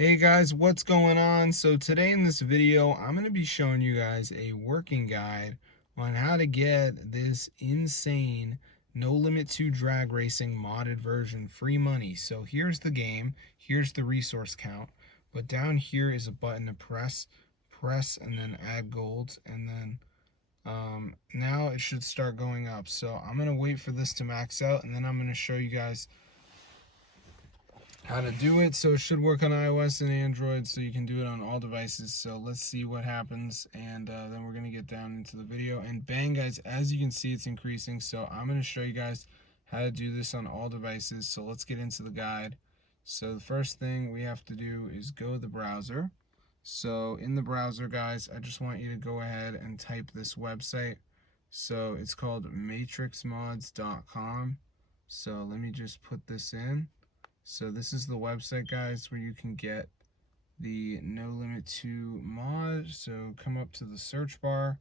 Hey guys, what's going on? So today in this video, I'm going to be showing you guys a working guide on how to get this insane No Limit 2 drag racing modded version free money. So here's the game, here's the resource count, but down here is a button to press and then add gold, and then now it should start going up. So I'm going to wait for this to max out, and then I'm going to show you guys how to do it. So it should work on iOS and Android, so you can do it on all devices. So let's see what happens, and then we're gonna get down into the video. And bang guys, as you can see, it's increasing. So I'm gonna show you guys how to do this on all devices. So let's get into the guide. So the first thing we have to do is go to the browser. So in the browser guys, I just want you to go ahead and type this website. So it's called matrixmods.com. So let me just put this in. So this is the website guys where you can get the No Limit 2 mod. So come up to the search bar,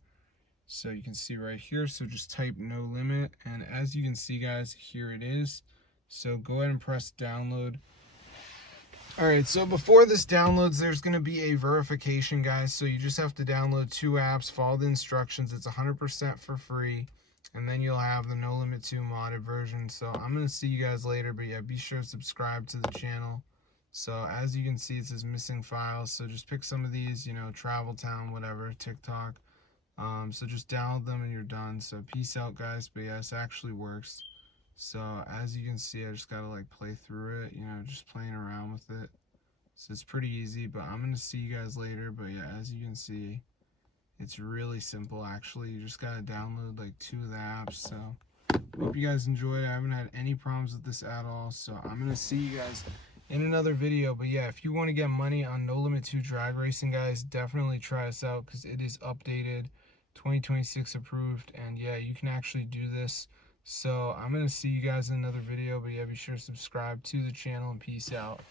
so you can see right here. So just type No Limit, and as you can see guys, here it is. So go ahead and press download. Alright, so before this downloads, there's going to be a verification guys. So you just have to download 2 apps, follow the instructions. It's 100% for free, and then you'll have the No Limit 2 modded version. So I'm going to see you guys later, but yeah, be sure to subscribe to the channel. So as you can see, it says missing files. So just pick some of these, Travel Town, whatever, TikTok. So just download them and you're done. So peace out guys, but yeah, this actually works. So as you can see, I just got to like play through it, just playing around with it. So it's pretty easy, but I'm going to see you guys later. But yeah, as you can see, it's really simple actually. You just got to download like 2 of the apps. So hope you guys enjoyed. I haven't had any problems with this at all. So I'm going to see you guys in another video. But yeah, if you want to get money on No Limit 2 drag racing guys, definitely try us out because it is updated, 2026 approved, and yeah, you can actually do this. So I'm going to see you guys in another video. But yeah, be sure to subscribe to the channel, and peace out.